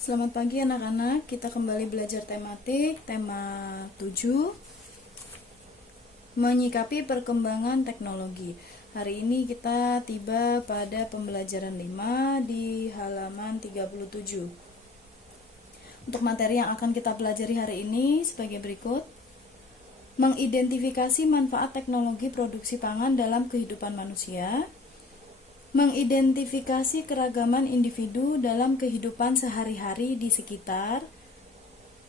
Selamat pagi anak-anak, kita kembali belajar tematik, tema 7, menyikapi perkembangan teknologi. Hari ini kita tiba pada pembelajaran 5 di halaman 37. Untuk materi yang akan kita pelajari hari ini sebagai berikut. Mengidentifikasi manfaat teknologi produksi pangan dalam kehidupan manusia. Mengidentifikasi keragaman individu dalam kehidupan sehari-hari di sekitar,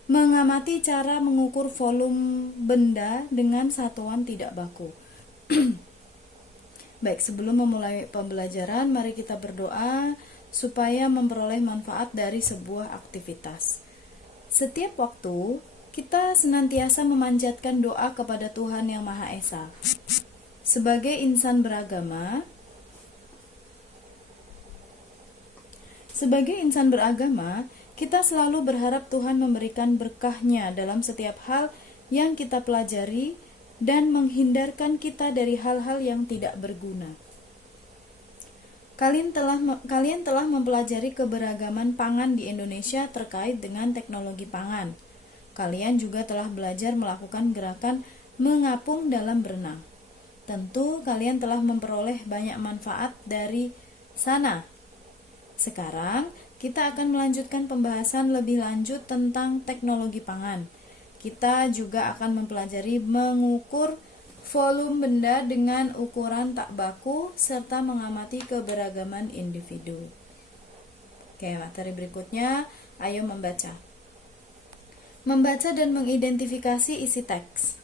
mengamati cara mengukur volume benda dengan satuan tidak baku. Baik, sebelum memulai pembelajaran, mari kita berdoa supaya memperoleh manfaat dari sebuah aktivitas. Setiap waktu, kita senantiasa memanjatkan doa kepada Tuhan Yang Maha Esa. Sebagai insan beragama, kita selalu berharap Tuhan memberikan berkah-Nya dalam setiap hal yang kita pelajari dan menghindarkan kita dari hal-hal yang tidak berguna. Kalian telah mempelajari keberagaman pangan di Indonesia terkait dengan teknologi pangan. Kalian juga telah belajar melakukan gerakan mengapung dalam berenang. Tentu kalian telah memperoleh banyak manfaat dari sana. Sekarang, kita akan melanjutkan pembahasan lebih lanjut tentang teknologi pangan. Kita juga akan mempelajari mengukur volume benda dengan ukuran tak baku, serta mengamati keberagaman individu. Oke, materi berikutnya, ayo membaca. Membaca dan mengidentifikasi isi teks.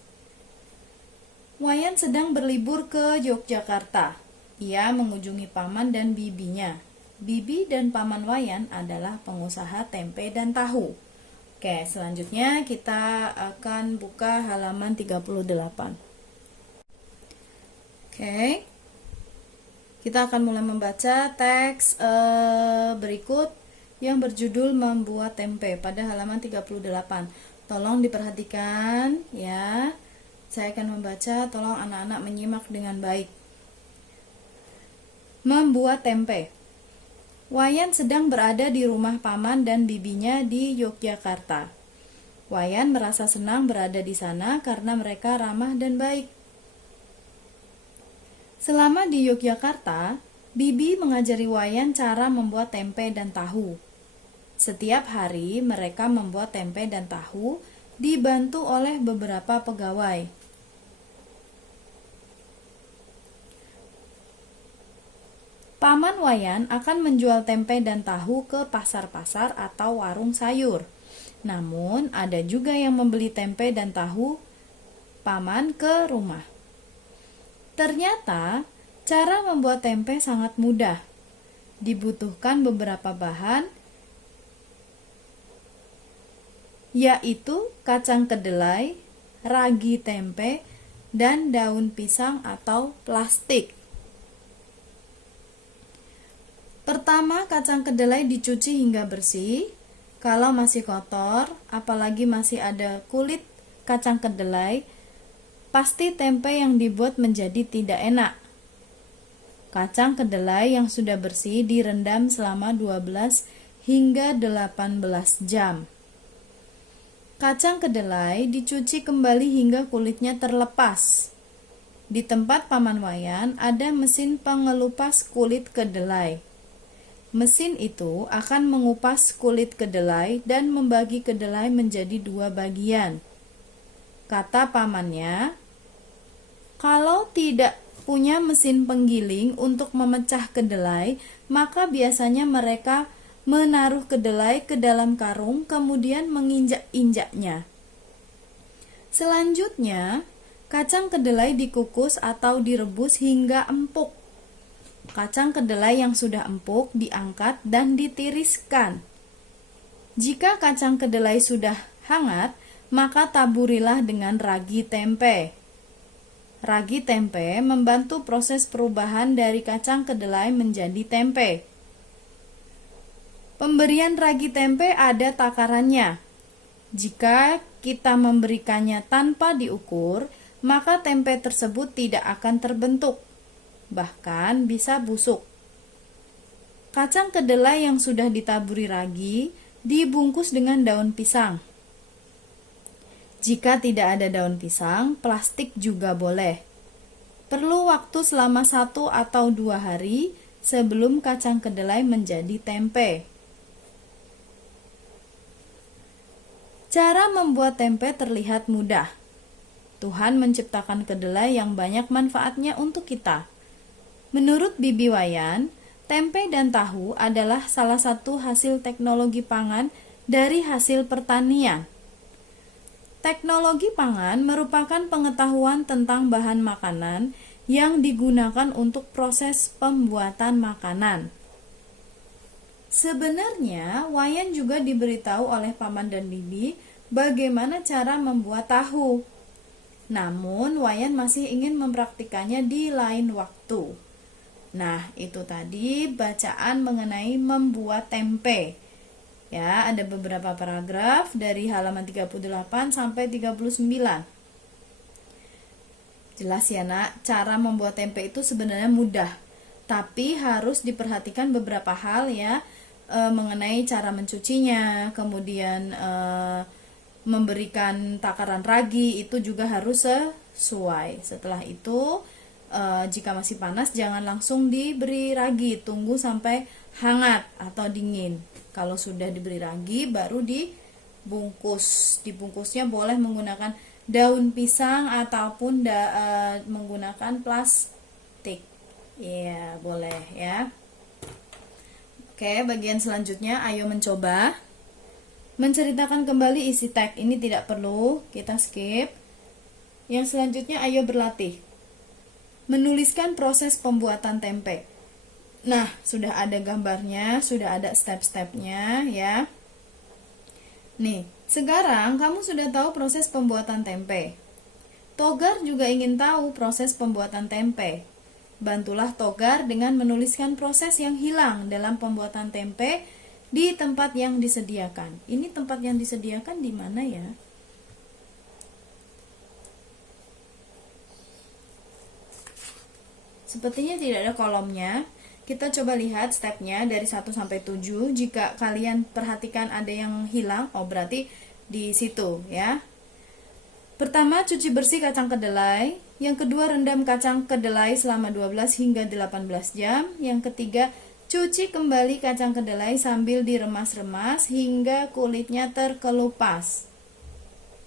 Wayan sedang berlibur ke Yogyakarta. Ia mengunjungi paman dan bibinya. Bibi dan paman Wayan adalah pengusaha tempe dan tahu. Oke, selanjutnya kita akan buka halaman 38. Oke. Kita akan mulai membaca teks berikut yang berjudul Membuat Tempe pada halaman 38. Tolong diperhatikan ya. Saya akan membaca, tolong anak-anak menyimak dengan baik. Membuat tempe. Wayan sedang berada di rumah paman dan bibinya di Yogyakarta. Wayan merasa senang berada di sana karena mereka ramah dan baik. Selama di Yogyakarta, Bibi mengajari Wayan cara membuat tempe dan tahu. Setiap hari mereka membuat tempe dan tahu dibantu oleh beberapa pegawai. Paman Wayan akan menjual tempe dan tahu ke pasar-pasar atau warung sayur. Namun, ada juga yang membeli tempe dan tahu paman ke rumah. Ternyata, cara membuat tempe sangat mudah. Dibutuhkan beberapa bahan, yaitu kacang kedelai, ragi tempe, dan daun pisang atau plastik. Pertama, kacang kedelai dicuci hingga bersih. Kalau masih kotor, apalagi masih ada kulit kacang kedelai, pasti tempe yang dibuat menjadi tidak enak. Kacang kedelai yang sudah bersih direndam selama 12 hingga 18 jam. Kacang kedelai dicuci kembali hingga kulitnya terlepas. Di tempat paman Wayan ada mesin pengelupas kulit kedelai. Mesin itu akan mengupas kulit kedelai dan membagi kedelai menjadi 2 bagian. Kata pamannya, kalau tidak punya mesin penggiling untuk memecah kedelai, maka biasanya mereka menaruh kedelai ke dalam karung kemudian menginjak-injaknya. Selanjutnya, kacang kedelai dikukus atau direbus hingga empuk. Kacang kedelai yang sudah empuk diangkat dan ditiriskan. Jika kacang kedelai sudah hangat, maka taburilah dengan ragi tempe. Ragi tempe membantu proses perubahan dari kacang kedelai menjadi tempe. Pemberian ragi tempe ada takarannya. Jika kita memberikannya tanpa diukur, maka tempe tersebut tidak akan terbentuk, bahkan bisa busuk. Kacang kedelai yang sudah ditaburi ragi dibungkus dengan daun pisang. Jika tidak ada daun pisang, plastik juga boleh. Perlu waktu selama 1 atau 2 hari sebelum kacang kedelai menjadi tempe. Cara membuat tempe terlihat mudah. Tuhan menciptakan kedelai yang banyak manfaatnya untuk kita. Menurut Bibi Wayan, tempe dan tahu adalah salah satu hasil teknologi pangan dari hasil pertanian. Teknologi pangan merupakan pengetahuan tentang bahan makanan yang digunakan untuk proses pembuatan makanan. Sebenarnya, Wayan juga diberitahu oleh paman dan bibi bagaimana cara membuat tahu. Namun, Wayan masih ingin mempraktikannya di lain waktu. Nah, itu tadi bacaan mengenai membuat tempe. Ya, ada beberapa paragraf dari halaman 38 sampai 39. Jelas ya nak, cara membuat tempe itu sebenarnya mudah. Tapi harus diperhatikan beberapa hal ya, mengenai cara mencucinya, kemudian memberikan takaran ragi itu juga harus sesuai. Setelah itu, jika masih panas jangan langsung diberi ragi, tunggu sampai hangat atau dingin. Kalau sudah diberi ragi baru dibungkus. Dibungkusnya boleh menggunakan daun pisang ataupun menggunakan plastik. Ya, boleh ya. Oke, bagian selanjutnya ayo mencoba. Menceritakan kembali isi teks ini tidak perlu, kita skip. Yang selanjutnya ayo berlatih. Menuliskan proses pembuatan tempe. Nah, sudah ada gambarnya, sudah ada step-stepnya ya. Nih, sekarang kamu sudah tahu proses pembuatan tempe. Togar juga ingin tahu proses pembuatan tempe. Bantulah Togar dengan menuliskan proses yang hilang dalam pembuatan tempe di tempat yang disediakan. Ini tempat yang disediakan di mana ya? Sepertinya tidak ada kolomnya. Kita coba lihat stepnya dari 1 sampai 7. Jika kalian perhatikan ada yang hilang, oh berarti di situ ya. Pertama, cuci bersih kacang kedelai. Yang kedua, rendam kacang kedelai selama 12 hingga 18 jam. Yang ketiga, cuci kembali kacang kedelai sambil diremas-remas hingga kulitnya terkelupas.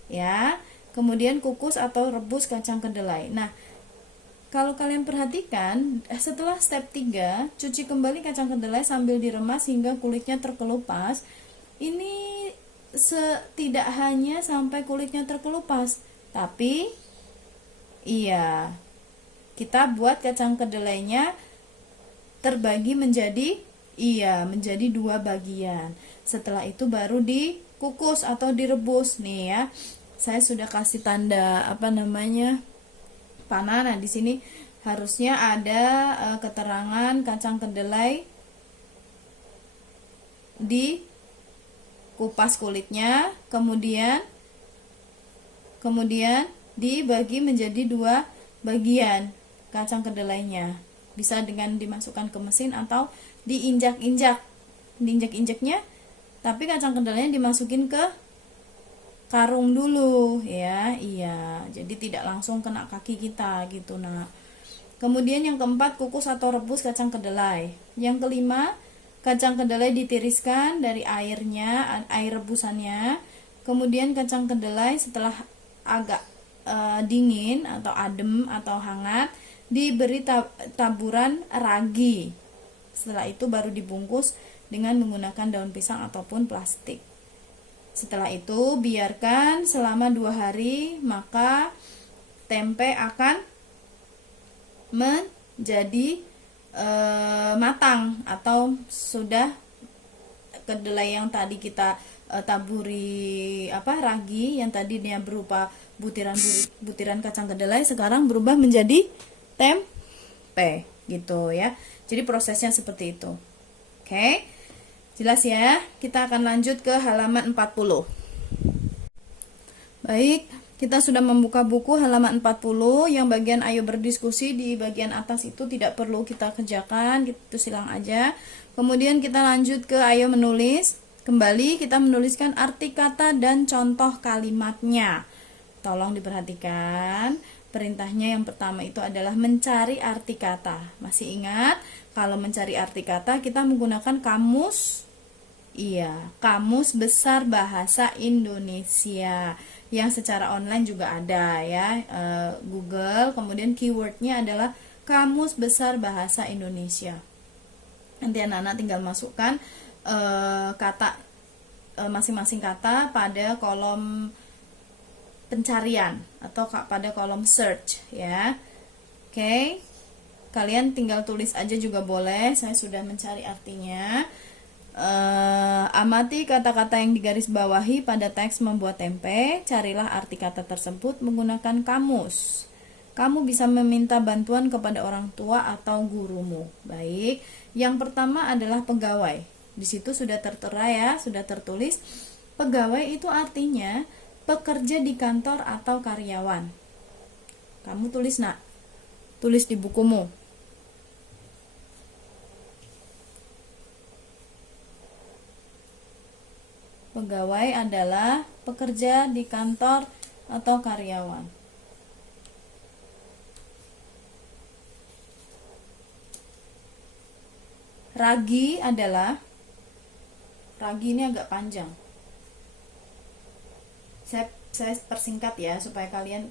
Ya. Kemudian kukus atau rebus kacang kedelai. Nah, kalau kalian perhatikan, setelah step 3, cuci kembali kacang kedelai sambil diremas hingga kulitnya terkelupas. Ini tidak hanya sampai kulitnya terkelupas, tapi iya, kita buat kacang kedelainya terbagi menjadi 2 bagian. Setelah itu baru dikukus atau direbus nih ya. Saya sudah kasih tanda panah. Nah, di sini harusnya ada keterangan kacang kedelai di kupas kulitnya, kemudian dibagi menjadi 2 bagian kacang kedelainya. Bisa dengan dimasukkan ke mesin atau diinjak-injak. Diinjak-injaknya, tapi kacang kedelainya dimasukin ke karung dulu ya. Iya, jadi tidak langsung kena kaki kita gitu. Nah, kemudian yang keempat, kukus atau rebus kacang kedelai. Yang kelima, kacang kedelai ditiriskan dari air rebusannya. Kemudian kacang kedelai setelah agak dingin atau adem atau hangat diberi taburan ragi. Setelah itu baru dibungkus dengan menggunakan daun pisang ataupun plastik. Setelah itu biarkan selama 2 hari, maka tempe akan menjadi matang atau sudah kedelai yang tadi kita taburi ragi yang tadinya berupa butiran kacang kedelai sekarang berubah menjadi tempe gitu ya. Jadi prosesnya seperti itu. Oke. Jelas ya? Kita akan lanjut ke halaman 40. Baik, kita sudah membuka buku halaman 40 yang bagian ayo berdiskusi di bagian atas itu tidak perlu kita kerjakan, gitu silang aja. Kemudian kita lanjut ke ayo menulis. Kembali kita menuliskan arti kata dan contoh kalimatnya. Tolong diperhatikan. Perintahnya yang pertama itu adalah mencari arti kata. Masih ingat? Kalau mencari arti kata kita menggunakan kamus. Iya, Kamus Besar Bahasa Indonesia yang secara online juga ada ya, Google. Kemudian keywordnya adalah Kamus Besar Bahasa Indonesia. Nanti anak-anak tinggal masukkan kata masing-masing kata pada kolom pencarian atau pada kolom search ya. Oke. Kalian tinggal tulis aja juga boleh. Saya sudah mencari artinya. Amati kata-kata yang digaris bawahi pada teks membuat tempe. Carilah arti kata tersebut menggunakan kamus. Kamu bisa meminta bantuan kepada orang tua atau gurumu. Baik, yang pertama adalah pegawai. Di situ sudah tertera ya, sudah tertulis. Pegawai itu artinya pekerja di kantor atau karyawan. Kamu tulis nak, tulis di bukumu. Pegawai adalah pekerja di kantor atau karyawan. Ragi adalah, ragi ini agak panjang. Saya persingkat ya supaya kalian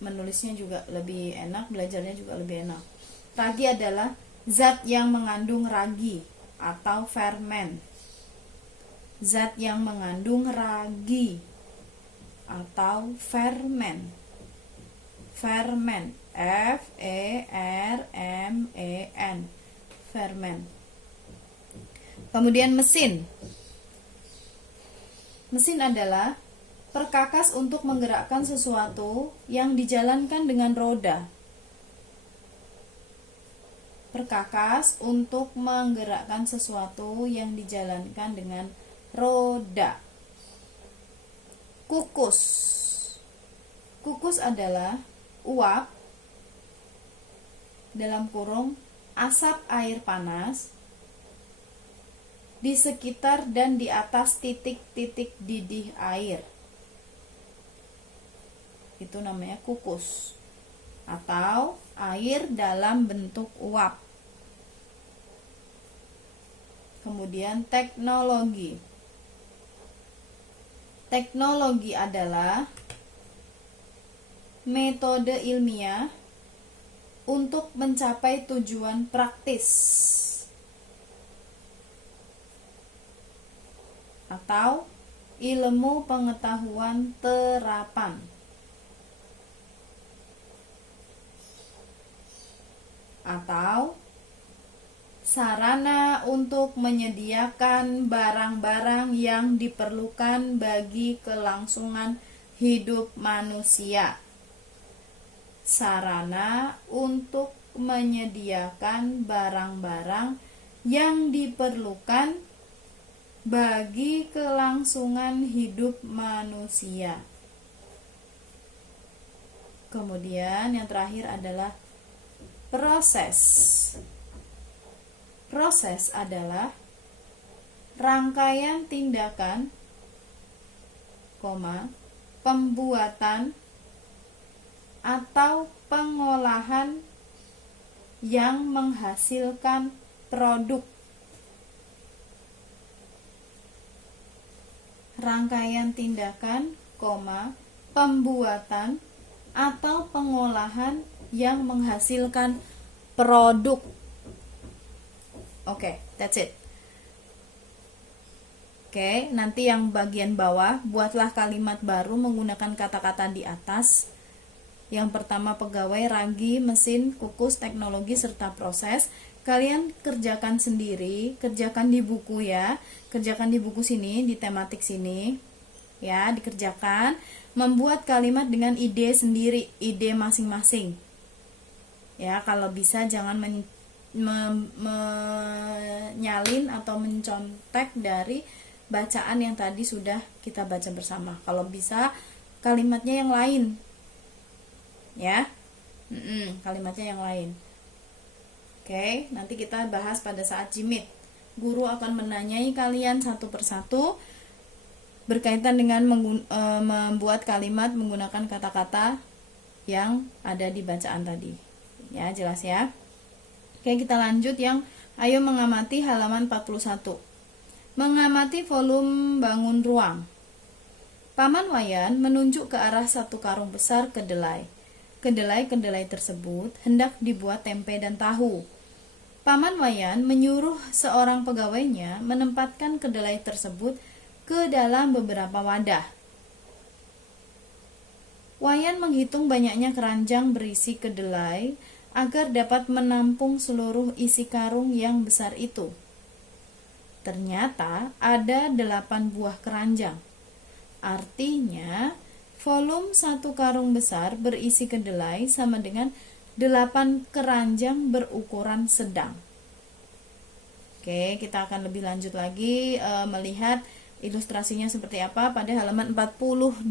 menulisnya juga lebih enak, belajarnya juga lebih enak. Ragi adalah zat yang mengandung ragi atau fermen. Zat yang mengandung ragi atau fermen. Fermen, F-E-R-M-E-N, fermen. Kemudian mesin. Mesin adalah perkakas untuk menggerakkan sesuatu yang dijalankan dengan roda. Perkakas untuk menggerakkan sesuatu yang dijalankan dengan roda. Kukus. Kukus adalah uap dalam kurung asap air panas di sekitar dan di atas titik-titik didih air. Itu namanya kukus atau air dalam bentuk uap. Kemudian teknologi. Teknologi adalah metode ilmiah untuk mencapai tujuan praktis atau ilmu pengetahuan terapan. Atau sarana untuk menyediakan barang-barang yang diperlukan bagi kelangsungan hidup manusia. Sarana untuk menyediakan barang-barang yang diperlukan bagi kelangsungan hidup manusia. Kemudian yang terakhir adalah proses. Proses adalah rangkaian tindakan, pembuatan atau pengolahan yang menghasilkan produk. Rangkaian tindakan, pembuatan atau pengolahan yang menghasilkan produk. Oke, that's it. Oke, nanti yang bagian bawah, buatlah kalimat baru menggunakan kata-kata di atas. Yang pertama pegawai, ragi, mesin, kukus, teknologi, serta proses. Kalian kerjakan sendiri, kerjakan di buku ya. Kerjakan di buku sini, di tematik sini. Ya, dikerjakan. Membuat kalimat dengan ide sendiri, ide masing-masing. Ya, kalau bisa jangan menyalin atau mencontek dari bacaan yang tadi sudah kita baca bersama. Kalau bisa kalimatnya yang lain, ya, kalimatnya yang lain. Oke, nanti kita bahas pada saat jimit. Guru akan menanyai kalian satu persatu berkaitan dengan membuat kalimat menggunakan kata-kata yang ada di bacaan tadi. Ya, jelas ya. Oke, kita lanjut yang ayo mengamati halaman 41. Mengamati volume bangun ruang. Paman Wayan menunjuk ke arah satu karung besar kedelai. Kedelai-kedelai tersebut hendak dibuat tempe dan tahu. Paman Wayan menyuruh seorang pegawainya menempatkan kedelai tersebut ke dalam beberapa wadah. Wayan menghitung banyaknya keranjang berisi kedelai agar dapat menampung seluruh isi karung yang besar itu. Ternyata ada 8 buah keranjang. Artinya, volume satu karung besar berisi kedelai sama dengan 8 keranjang berukuran sedang. Oke, kita akan lebih lanjut lagi melihat ilustrasinya seperti apa pada halaman 42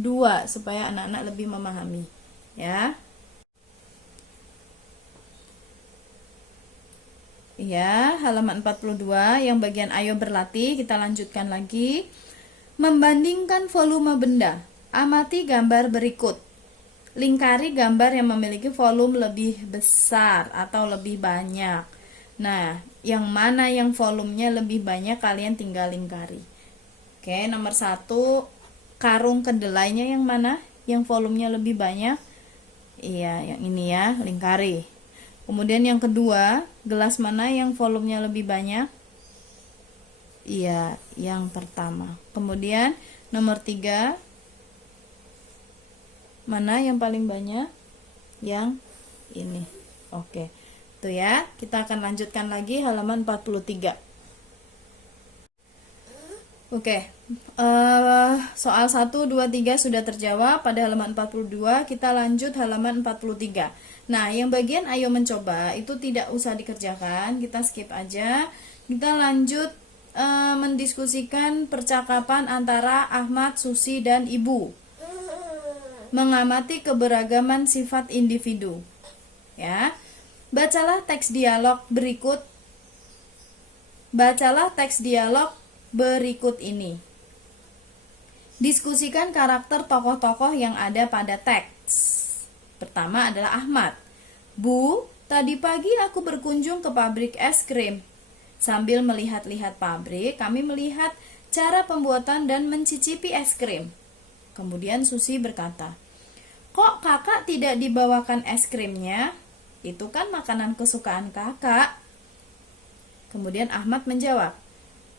supaya anak-anak lebih memahami. Ya. Ya, halaman 42 yang bagian ayo berlatih, kita lanjutkan lagi. Membandingkan volume benda. Amati gambar berikut. Lingkari gambar yang memiliki volume lebih besar atau lebih banyak. Nah, yang mana yang volumenya lebih banyak kalian tinggal lingkari. Oke, nomor 1, karung kedelainya yang mana? Yang volumenya lebih banyak? Iya, yang ini ya, lingkari. Kemudian yang kedua, gelas mana yang volumenya lebih banyak? Iya, yang pertama. Kemudian nomor 3, mana yang paling banyak? Yang ini. Oke. Itu ya. Kita akan lanjutkan lagi halaman 43. Oke. Soal 1, 2, 3 sudah terjawab pada halaman 42. Kita lanjut halaman 43. Nah, yang bagian ayo mencoba itu tidak usah dikerjakan. Kita skip aja. Kita lanjut mendiskusikan percakapan antara Ahmad, Susi, dan Ibu. Mengamati keberagaman sifat individu. Ya. Bacalah teks dialog berikut. Bacalah teks dialog berikut ini. Diskusikan karakter tokoh-tokoh yang ada pada teks. Pertama adalah Ahmad. Bu, tadi pagi aku berkunjung ke pabrik es krim. Sambil melihat-lihat pabrik, kami melihat cara pembuatan dan mencicipi es krim. Kemudian Susi berkata, "Kok kakak tidak dibawakan es krimnya? Itu kan makanan kesukaan kakak." Kemudian Ahmad menjawab,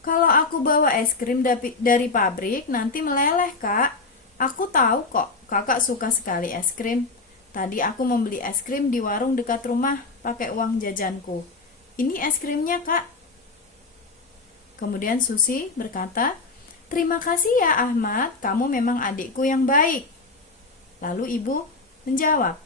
"Kalau aku bawa es krim dari pabrik, nanti meleleh, Kak. Aku tahu kok, kakak suka sekali es krim. Tadi aku membeli es krim di warung dekat rumah, pakai uang jajanku. Ini es krimnya, Kak." Kemudian Susi berkata, "Terima kasih ya Ahmad, kamu memang adikku yang baik." Lalu ibu menjawab,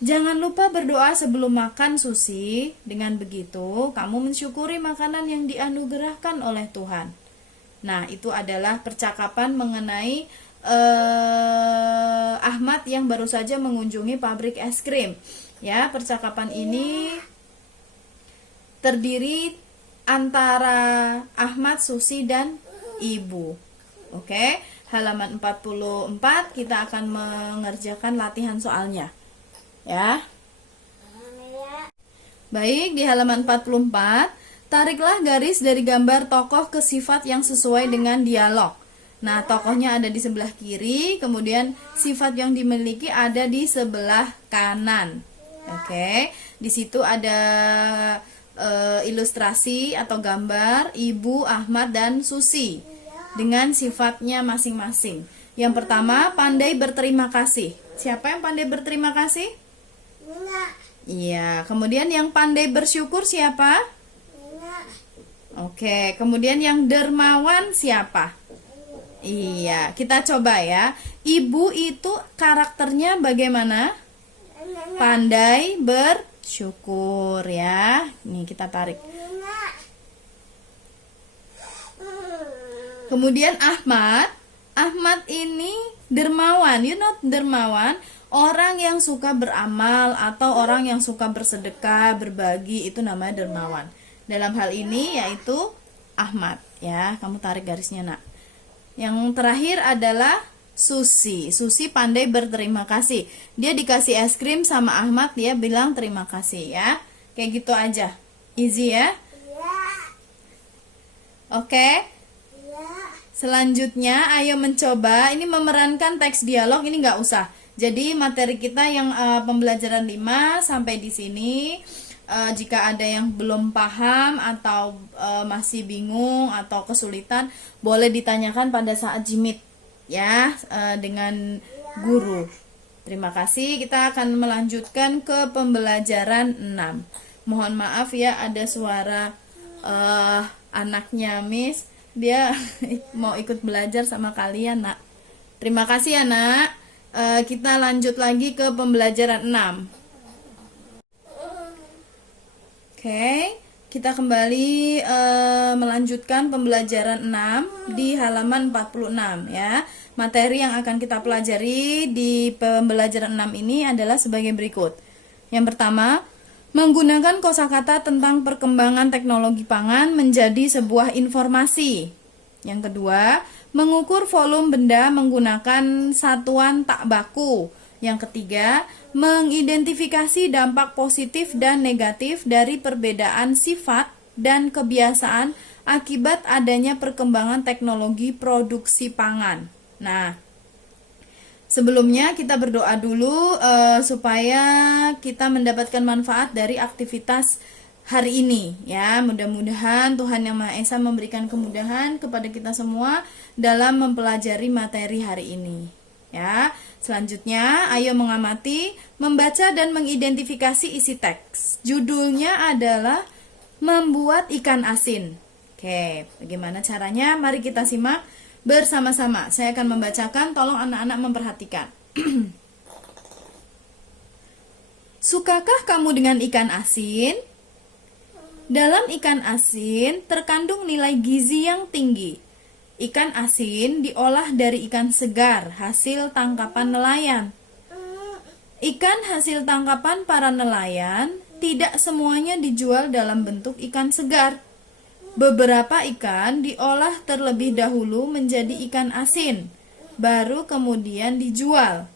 "Jangan lupa berdoa sebelum makan, Susi. Dengan begitu, kamu mensyukuri makanan yang dianugerahkan oleh Tuhan." Nah, itu adalah percakapan mengenai Ahmad yang baru saja mengunjungi pabrik es krim. Ya, percakapan ini terdiri antara Ahmad, Susi, dan ibu. Oke, halaman 44 kita akan mengerjakan latihan soalnya. Ya. Baik, di halaman 44, tariklah garis dari gambar tokoh ke sifat yang sesuai dengan dialog. Nah, tokohnya ada di sebelah kiri, kemudian sifat yang dimiliki ada di sebelah kanan. Oke, di situ ada ilustrasi atau gambar Ibu, Ahmad, dan Susi dengan sifatnya masing-masing. Yang pertama, pandai berterima kasih. Siapa yang pandai berterima kasih? Iya. Kemudian yang pandai bersyukur siapa? Oke. Kemudian yang dermawan siapa? Iya. Kita coba ya. Ibu itu karakternya bagaimana? Pandai bersyukur ya. Nih kita tarik. Kemudian Ahmad ini dermawan. You know dermawan? Orang yang suka beramal atau orang yang suka bersedekah, berbagi itu namanya dermawan. Dalam hal ini yaitu Ahmad ya, kamu tarik garisnya nak. Yang terakhir adalah Susi. Susi pandai berterima kasih. Dia dikasih es krim sama Ahmad, dia bilang terima kasih ya. Kayak gitu aja. Easy ya. Oke. Selanjutnya ayo mencoba. Ini memerankan teks dialog, ini nggak usah. Jadi materi kita yang pembelajaran 5 sampai di sini. Jika ada yang belum paham atau masih bingung atau kesulitan, boleh ditanyakan pada saat jimit ya, dengan guru. Terima kasih. Kita akan melanjutkan ke pembelajaran 6. Mohon maaf ya, ada suara anaknya Miss, dia mau ikut belajar sama kalian nak. Terima kasih ya nak. Kita lanjut lagi ke pembelajaran 6. Oke, kita kembali melanjutkan pembelajaran 6 di halaman 46 ya. Materi yang akan kita pelajari di pembelajaran 6 ini adalah sebagai berikut. Yang pertama, menggunakan kosakata tentang perkembangan teknologi pangan menjadi sebuah informasi. Yang kedua, mengukur volume benda menggunakan satuan tak baku. Yang ketiga, mengidentifikasi dampak positif dan negatif dari perbedaan sifat dan kebiasaan akibat adanya perkembangan teknologi produksi pangan. Nah, sebelumnya kita berdoa dulu supaya kita mendapatkan manfaat dari aktivitas hari ini ya. Mudah-mudahan Tuhan Yang Maha Esa memberikan kemudahan kepada kita semua dalam mempelajari materi hari ini ya. Selanjutnya ayo mengamati, membaca dan mengidentifikasi isi teks. Judulnya adalah membuat ikan asin. Oke, bagaimana caranya? Mari kita simak bersama-sama. Saya akan membacakan, tolong anak-anak memperhatikan. Sukakah kamu dengan ikan asin? Dalam ikan asin terkandung nilai gizi yang tinggi. Ikan asin diolah dari ikan segar hasil tangkapan nelayan. Ikan hasil tangkapan para nelayan tidak semuanya dijual dalam bentuk ikan segar. Beberapa ikan diolah terlebih dahulu menjadi ikan asin, baru kemudian dijual.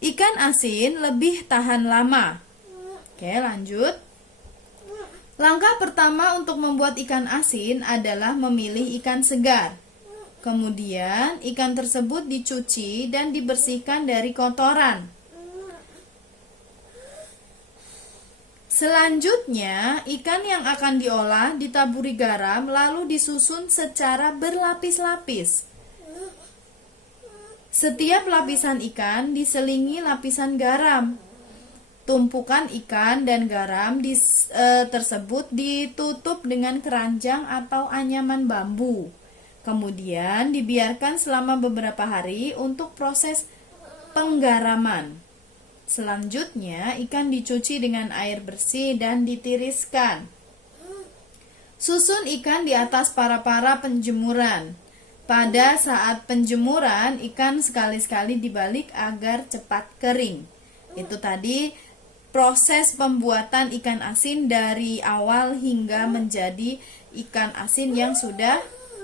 Ikan asin lebih tahan lama. Oke, lanjut. Langkah pertama untuk membuat ikan asin adalah memilih ikan segar. Kemudian, ikan tersebut dicuci dan dibersihkan dari kotoran. Selanjutnya, ikan yang akan diolah ditaburi garam lalu disusun secara berlapis-lapis. Setiap lapisan ikan diselingi lapisan garam. Tumpukan ikan dan garam tersebut ditutup dengan keranjang atau anyaman bambu. Kemudian dibiarkan selama beberapa hari untuk proses penggaraman. Selanjutnya, ikan dicuci dengan air bersih dan ditiriskan. Susun ikan di atas para-para penjemuran. Pada saat penjemuran, ikan sekali-sekali dibalik agar cepat kering. Itu tadi proses pembuatan ikan asin dari awal hingga menjadi ikan asin yang sudah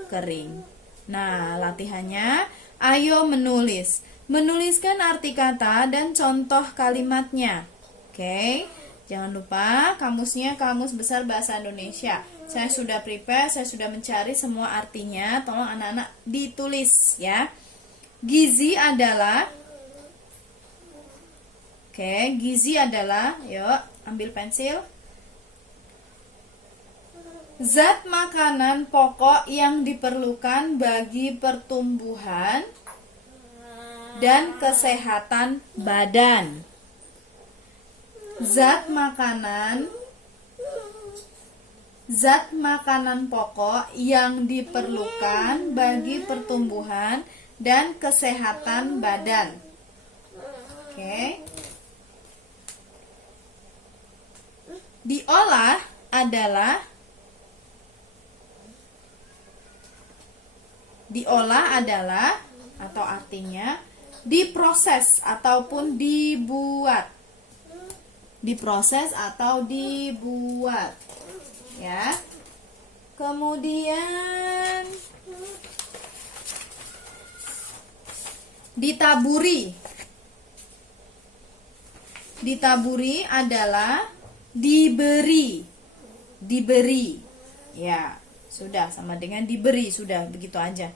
kering. Nah, latihannya, ayo menulis. Menuliskan arti kata dan contoh kalimatnya. Oke, jangan lupa kamusnya Kamus Besar Bahasa Indonesia. Saya sudah prepare, saya sudah mencari semua artinya. Tolong anak-anak ditulis ya. Gizi adalah, gizi adalah, yuk ambil pensil. Zat makanan pokok yang diperlukan bagi pertumbuhan dan kesehatan badan. Zat makanan pokok yang diperlukan bagi pertumbuhan dan kesehatan badan. Oke. Diolah adalah atau artinya diproses ataupun dibuat. Diproses atau dibuat. Ya. Kemudian ditaburi. Ditaburi adalah diberi. Diberi. Ya, sudah sama dengan diberi, sudah begitu aja.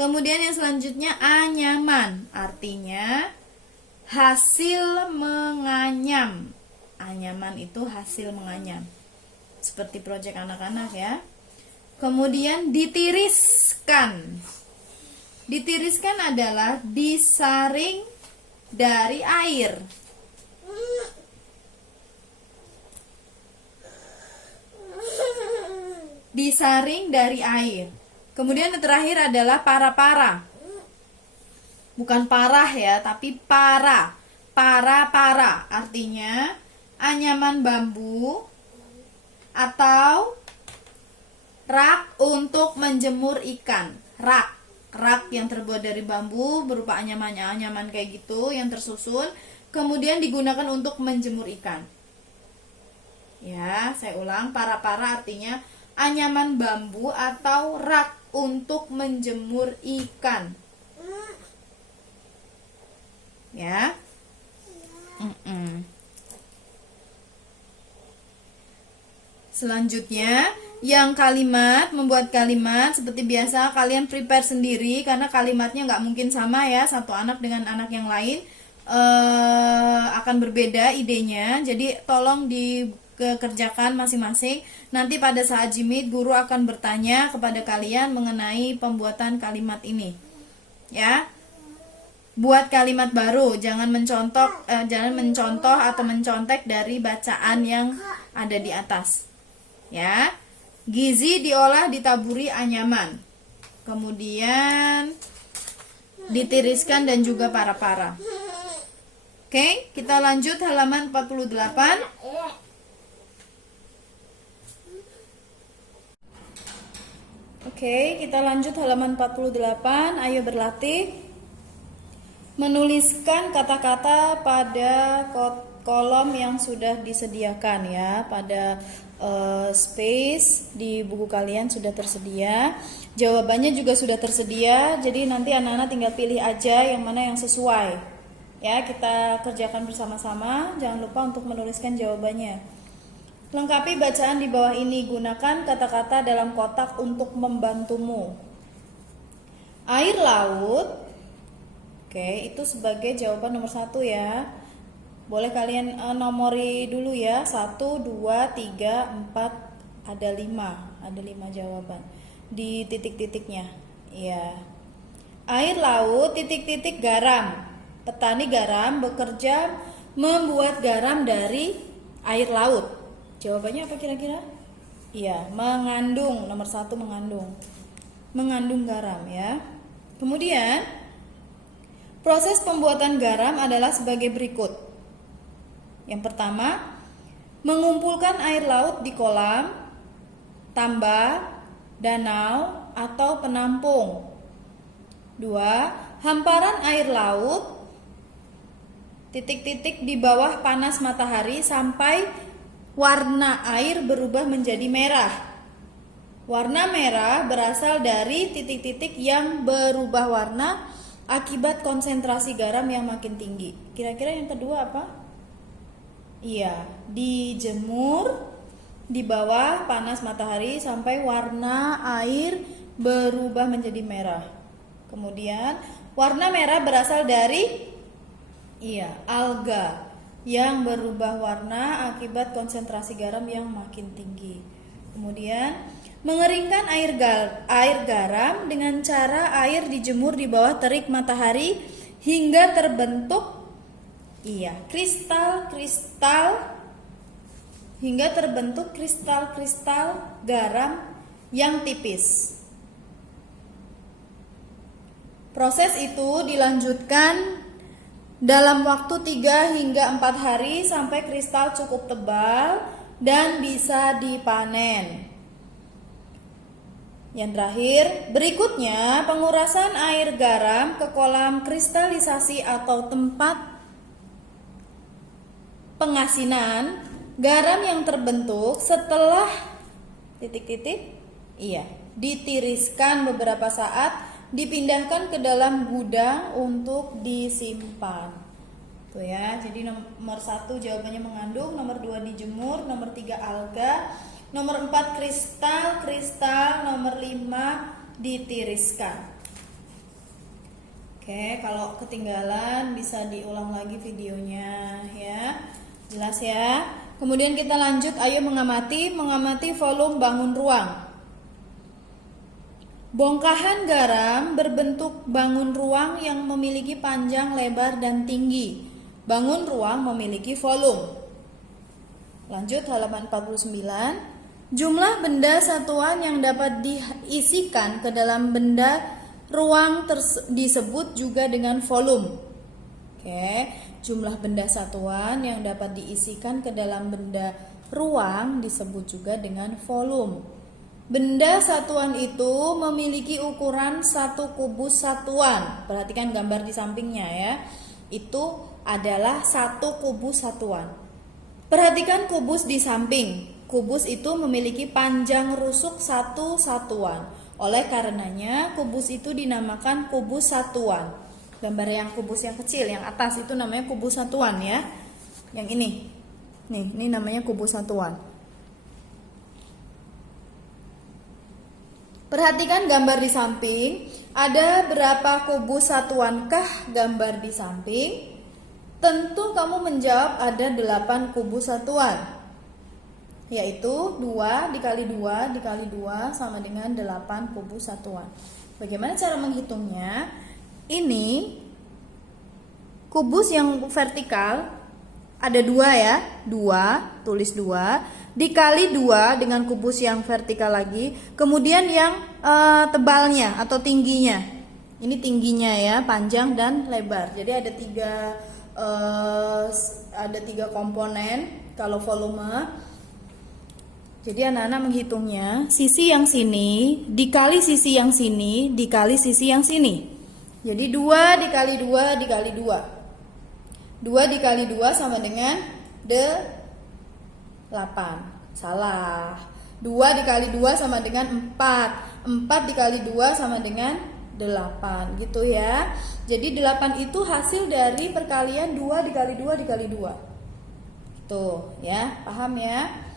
Kemudian yang selanjutnya anyaman, artinya hasil menganyam. Anyaman itu hasil menganyam. Seperti proyek anak-anak ya. Kemudian ditiriskan. Ditiriskan adalah disaring dari air. Disaring dari air. Kemudian yang terakhir adalah para-para. Bukan parah ya, tapi para. Para-para artinya anyaman bambu atau rak untuk menjemur ikan. Rak yang terbuat dari bambu berupa anyaman kayak gitu yang tersusun, kemudian digunakan untuk menjemur ikan. Ya, saya ulang, para-para artinya anyaman bambu atau rak untuk menjemur ikan. Ya. Selanjutnya, yang kalimat, membuat kalimat seperti biasa kalian prepare sendiri karena kalimatnya nggak mungkin sama ya, satu anak dengan anak yang lain akan berbeda idenya. Jadi tolong dikerjakan masing-masing. Nanti pada saat jimit guru akan bertanya kepada kalian mengenai pembuatan kalimat ini. Ya. Buat kalimat baru, jangan mencontoh atau mencontek dari bacaan yang ada di atas. Ya. Gizi diolah ditaburi anyaman. Kemudian ditiriskan dan juga para-para. Oke, kita lanjut halaman 48. Oke, kita lanjut halaman 48. Ayo berlatih menuliskan kata-kata pada kolom yang sudah disediakan ya. Pada space di buku kalian sudah tersedia. Jawabannya juga sudah tersedia. Jadi nanti anak-anak tinggal pilih aja yang mana yang sesuai. Ya, kita kerjakan bersama-sama. Jangan lupa untuk menuliskan jawabannya. Lengkapi bacaan di bawah ini. Gunakan kata-kata dalam kotak untuk membantumu. Air laut. Oke, itu sebagai jawaban nomor 1 ya. Boleh kalian nomori dulu ya. 1, 2, 3, 4, ada 5. Ada 5 jawaban di titik-titiknya. Iya. Air laut titik-titik garam. Petani garam bekerja membuat garam dari air laut. Jawabannya apa kira-kira? Iya, mengandung. Nomor 1 mengandung. Mengandung garam ya. Kemudian proses pembuatan garam adalah sebagai berikut. Yang pertama, mengumpulkan air laut di kolam, tambak, danau, atau penampung. 2. Hamparan air laut titik-titik di bawah panas matahari sampai warna air berubah menjadi merah. Warna merah berasal dari titik-titik yang berubah warna akibat konsentrasi garam yang makin tinggi. Kira-kira yang kedua apa? Iya, dijemur di bawah panas matahari sampai warna air berubah menjadi merah. Kemudian warna merah berasal dari alga yang berubah warna akibat konsentrasi garam yang makin tinggi. Kemudian mengeringkan air garam dengan cara air dijemur di bawah terik matahari hingga terbentuk kristal garam yang tipis. Proses itu dilanjutkan dalam waktu 3 hingga 4 hari sampai kristal cukup tebal dan bisa dipanen. Yang terakhir, berikutnya pengurasan air garam ke kolam kristalisasi atau tempat pengasinan garam yang terbentuk setelah titik-titik, ditiriskan beberapa saat, dipindahkan ke dalam gudang untuk disimpan. Tuh ya, jadi nomor 1 jawabannya mengandung, nomor 2 dijemur, nomor 3 alga, nomor 4 kristal, nomor 5 ditiriskan. Oke, kalau ketinggalan bisa diulang lagi videonya ya. Jelas ya. Kemudian kita lanjut, ayo mengamati volume bangun ruang. Bongkahan garam berbentuk bangun ruang yang memiliki panjang, lebar, dan tinggi. Bangun ruang memiliki volume. Lanjut halaman 49. Jumlah benda satuan yang dapat diisikan ke dalam benda ruang disebut juga dengan volume. Oke, jumlah benda satuan yang dapat diisikan ke dalam benda ruang disebut juga dengan volume. Benda satuan itu memiliki ukuran 1 kubus satuan. Perhatikan gambar di sampingnya ya. Itu adalah 1 kubus satuan. Perhatikan kubus di samping. Kubus itu memiliki panjang rusuk 1 satuan. Oleh karenanya kubus itu dinamakan kubus satuan. Gambar yang kubus yang kecil, yang atas itu namanya kubus satuan ya. Yang ini. Nih, ini namanya kubus satuan. Perhatikan gambar di samping. Ada berapa kubus satuankah gambar di samping? Tentu kamu menjawab ada 8 kubus satuan. Yaitu 2 dikali 2 dikali 2 sama dengan 8 kubus satuan. Bagaimana cara menghitungnya? Ini kubus yang vertikal ada 2 ya, 2, tulis 2 dikali 2 dengan kubus yang vertikal lagi, kemudian yang tebalnya atau tingginya. Ini tingginya ya, panjang dan lebar. Jadi ada tiga komponen kalau volume. Jadi anak-anak menghitungnya, sisi yang sini dikali sisi yang sini dikali sisi yang sini. Jadi 2 dikali 2 dikali 2. 2 dikali 2 sama dengan 8. Salah. 2 dikali 2 sama dengan 4. 4 dikali 2 sama dengan 8. Gitu ya. Jadi 8 itu hasil dari perkalian 2 dikali 2 dikali 2. Tuh ya, paham ya?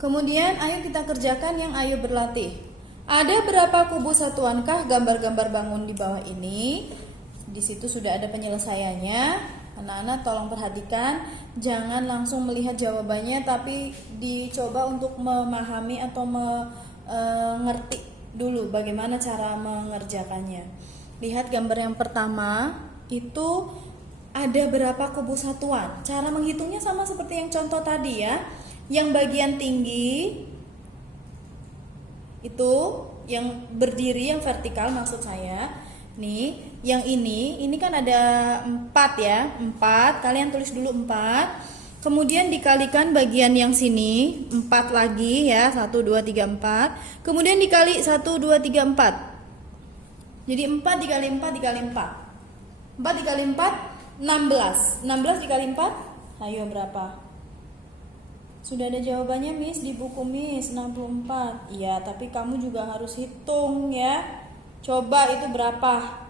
Kemudian ayo kita kerjakan yang ayo berlatih. Ada berapa kubus satuankah gambar-gambar bangun di bawah ini? Di situ sudah ada penyelesaiannya. Anak-anak tolong perhatikan, jangan langsung melihat jawabannya, tapi dicoba untuk memahami atau mengerti dulu bagaimana cara mengerjakannya. Lihat gambar yang pertama, itu ada berapa kubus satuan. Cara menghitungnya sama seperti yang contoh tadi ya. Yang bagian tinggi itu yang berdiri, yang vertikal maksud saya. Nih, yang ini kan ada 4 ya, 4, kalian tulis dulu 4. Kemudian dikalikan bagian yang sini 4 lagi ya, 1 2 3 4. Kemudian dikali 1 2 3 4. Jadi 4 dikali 4 dikali 4. 4 dikali 4 16. 16 dikali 4, ayo berapa? Sudah ada jawabannya Miss di buku Miss, 64. Iya, tapi kamu juga harus hitung ya. Coba itu berapa?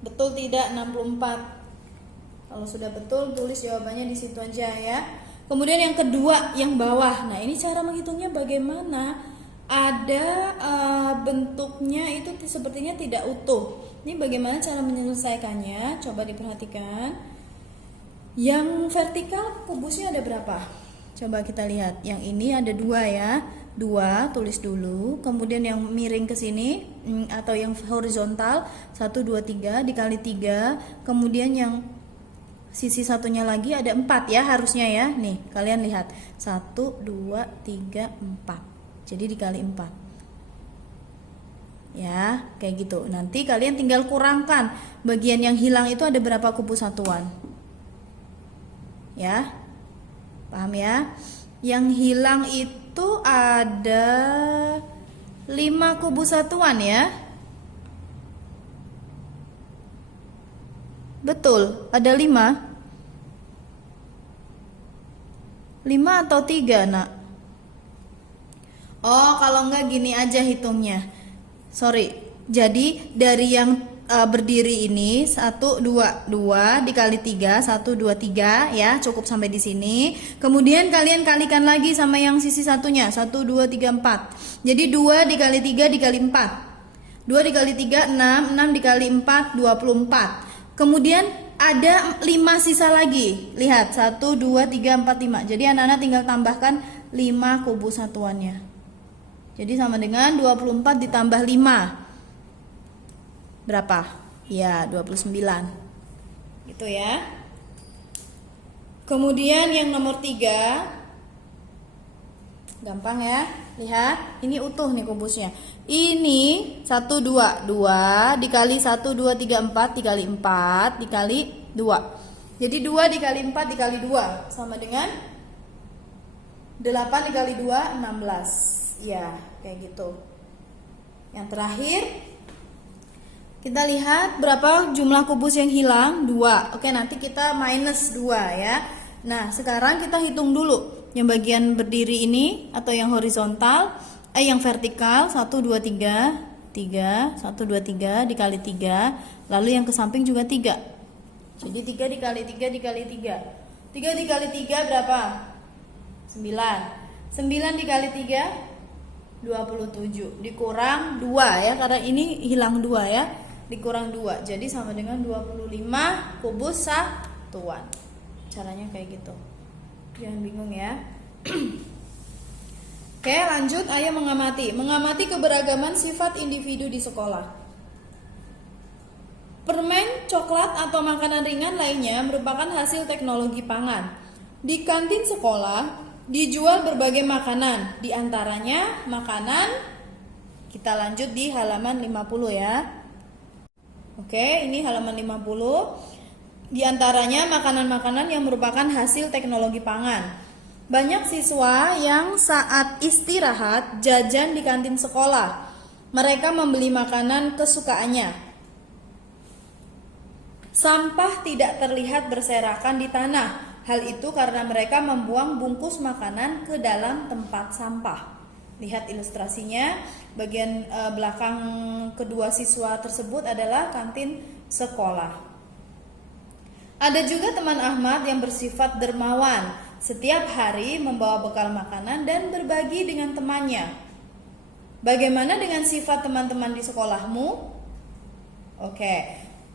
Betul tidak 64? Kalau sudah betul tulis jawabannya di situ aja ya. Kemudian yang kedua, yang bawah. Nah, ini cara menghitungnya bagaimana? Ada bentuknya itu sepertinya tidak utuh. Ini bagaimana cara menyelesaikannya? Coba diperhatikan. Yang vertikal kubusnya ada berapa? Coba kita lihat. Yang ini ada 2 ya. 2 tulis dulu. Kemudian yang miring ke sini atau yang horizontal 1 2 3 dikali 3. Kemudian yang sisi satunya lagi ada 4 ya harusnya ya. Nih, kalian lihat. 1 2 3 4. Jadi dikali 4. Ya, kayak gitu. Nanti kalian tinggal kurangkan. Bagian yang hilang itu ada berapa kubus satuan? Ya, paham ya? Yang hilang itu ada 5 kubus satuan ya. Betul, ada 5. 5 atau 3, Nak? Oh, kalau enggak gini aja hitungnya. Sorry. Jadi dari yang berdiri ini 1 2 2 dikali 3 1 2 3 ya, cukup sampai di sini. Kemudian kalian kalikan lagi sama yang sisi satunya 1 2 3 4. Jadi 2 dikali 3 dikali 4. 2 dikali 3 6, 6 dikali 4 24. Kemudian ada 5 sisa lagi. Lihat 1 2 3 4 5. Jadi anak-anak tinggal tambahkan 5 kubus satuannya. Jadi sama dengan 24 ditambah 5. Berapa? Ya, 29. Gitu ya. Kemudian yang nomor 3. Gampang ya. Lihat, ini utuh nih kubusnya. Ini 1 2 2 dikali 1 2 3 4 dikali 4 dikali 2. Jadi 2 dikali 4 dikali 2 sama dengan 8 dikali 2 16. Ya, kayak gitu. Yang terakhir kita lihat berapa jumlah kubus yang hilang? 2. Oke, nanti kita minus 2 ya. Nah, sekarang kita hitung dulu yang bagian berdiri ini atau yang horizontal, yang vertikal 1 2 3 3 1 2 3 dikali 3, lalu yang ke samping juga 3. Jadi 3 dikali 3 dikali 3. 3 dikali 3 berapa? 9. 9 dikali 3 27. Dikurang 2 ya, karena ini hilang 2 ya. Dikurang 2, jadi sama dengan 25 kubus satuan. Caranya kayak gitu. Jangan bingung ya. Oke, lanjut. Ayo mengamati. Mengamati keberagaman sifat individu di sekolah. Permen, coklat, atau makanan ringan lainnya merupakan hasil teknologi pangan. Di kantin sekolah dijual berbagai makanan, di antaranya makanan. Kita lanjut di halaman 50 ya. Oke, ini halaman 50. Di antaranya makanan-makanan yang merupakan hasil teknologi pangan. Banyak siswa yang saat istirahat jajan di kantin sekolah. Mereka membeli makanan kesukaannya. Sampah tidak terlihat berserakan di tanah. Hal itu karena mereka membuang bungkus makanan ke dalam tempat sampah. Lihat ilustrasinya, bagian belakang kedua siswa tersebut adalah kantin sekolah. Ada juga teman Ahmad yang bersifat dermawan, setiap hari membawa bekal makanan dan berbagi dengan temannya. Bagaimana dengan sifat teman-teman di sekolahmu? Oke,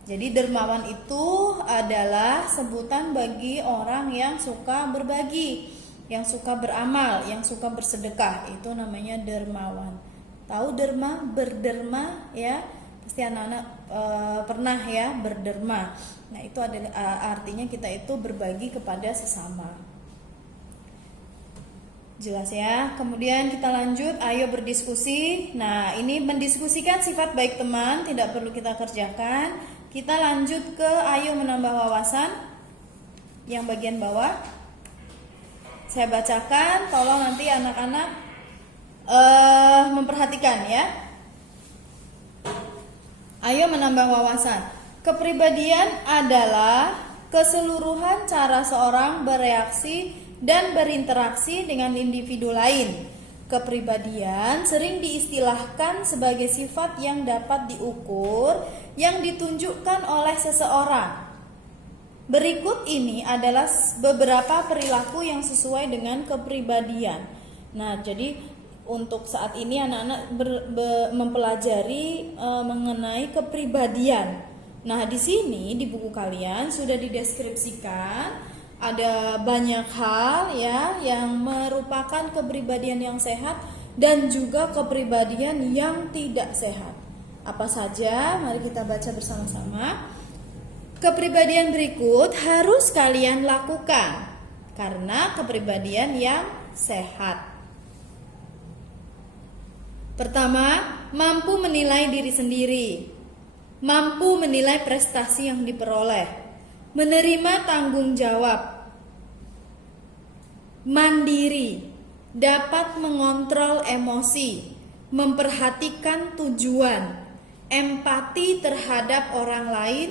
jadi dermawan itu adalah sebutan bagi orang yang suka berbagi, yang suka beramal, yang suka bersedekah, itu namanya dermawan. Tahu derma, berderma ya? Pasti anak-anak pernah ya berderma. Nah, itu adalah artinya kita itu berbagi kepada sesama. Jelas ya? Kemudian kita lanjut, ayo berdiskusi. Nah, ini mendiskusikan sifat baik teman, tidak perlu kita kerjakan. Kita lanjut ke ayo menambah wawasan. Yang bagian bawah. Saya bacakan, tolong nanti anak-anak memperhatikan ya. Ayo menambah wawasan. Kepribadian adalah keseluruhan cara seorang bereaksi dan berinteraksi dengan individu lain. Kepribadian sering diistilahkan sebagai sifat yang dapat diukur yang ditunjukkan oleh seseorang. Berikut ini adalah beberapa perilaku yang sesuai dengan kepribadian. Nah, jadi untuk saat ini anak-anak mempelajari mengenai kepribadian. Nah, di sini di buku kalian sudah dideskripsikan ada banyak hal ya yang merupakan kepribadian yang sehat dan juga kepribadian yang tidak sehat. Apa saja? Mari kita baca bersama-sama. Kepribadian berikut harus kalian lakukan karena kepribadian yang sehat. Pertama, mampu menilai diri sendiri, mampu menilai prestasi yang diperoleh, menerima tanggung jawab, mandiri, dapat mengontrol emosi, memperhatikan tujuan, empati terhadap orang lain,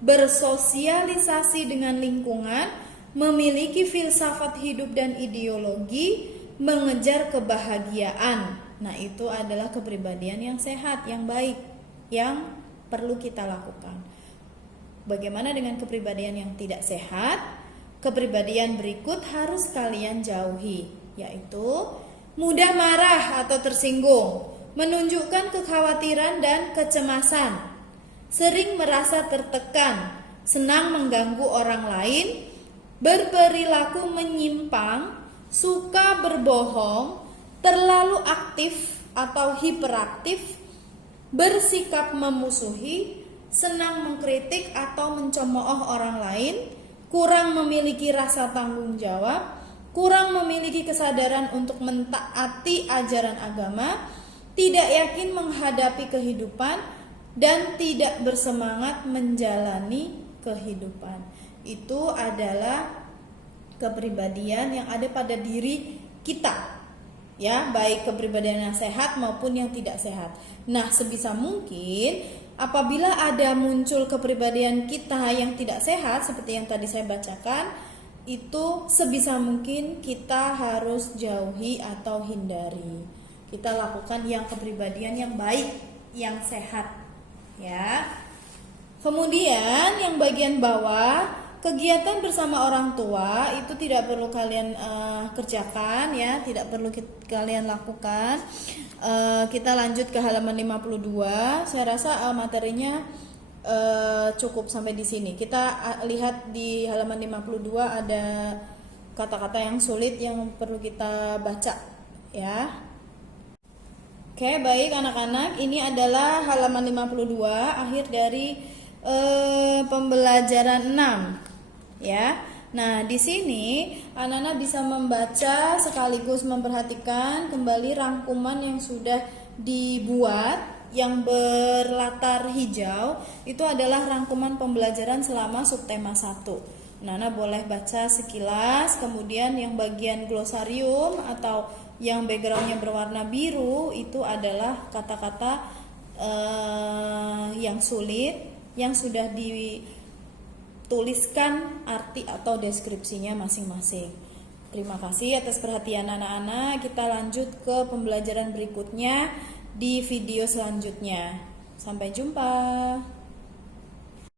bersosialisasi dengan lingkungan, memiliki filsafat hidup dan ideologi, mengejar kebahagiaan. Nah, itu adalah kepribadian yang sehat, yang baik, yang perlu kita lakukan. Bagaimana dengan kepribadian yang tidak sehat? Kepribadian berikut harus kalian jauhi, yaitu mudah marah atau tersinggung, menunjukkan kekhawatiran dan kecemasan, sering merasa tertekan, senang mengganggu orang lain, berperilaku menyimpang, suka berbohong, terlalu aktif atau hiperaktif, bersikap memusuhi, senang mengkritik atau mencemooh orang lain, kurang memiliki rasa tanggung jawab, kurang memiliki kesadaran untuk mentaati ajaran agama, tidak yakin menghadapi kehidupan, dan tidak bersemangat menjalani kehidupan. Itu adalah kepribadian yang ada pada diri kita, ya, baik kepribadian yang sehat maupun yang tidak sehat. Nah, sebisa mungkin apabila ada muncul kepribadian kita yang tidak sehat seperti yang tadi saya bacakan, itu sebisa mungkin kita harus jauhi atau hindari. Kita lakukan yang kepribadian yang baik, yang sehat, ya. Kemudian yang bagian bawah, kegiatan bersama orang tua itu tidak perlu kalian kerjakan, ya, tidak perlu kalian lakukan. Kita lanjut ke halaman 52. Saya rasa materinya cukup sampai di sini. Kita lihat di halaman 52 ada kata-kata yang sulit yang perlu kita baca, ya. Oke, baik anak-anak, ini adalah halaman 52 akhir dari pembelajaran 6, ya. Nah, di sini anak-anak bisa membaca sekaligus memperhatikan kembali rangkuman yang sudah dibuat. Yang berlatar hijau itu adalah rangkuman pembelajaran selama subtema 1. Nana boleh baca sekilas, kemudian yang bagian glosarium atau yang backgroundnya berwarna biru itu adalah kata-kata yang sulit yang sudah dituliskan arti atau deskripsinya masing-masing. Terima kasih atas perhatian anak-anak. Kita lanjut ke pembelajaran berikutnya di video selanjutnya. Sampai jumpa.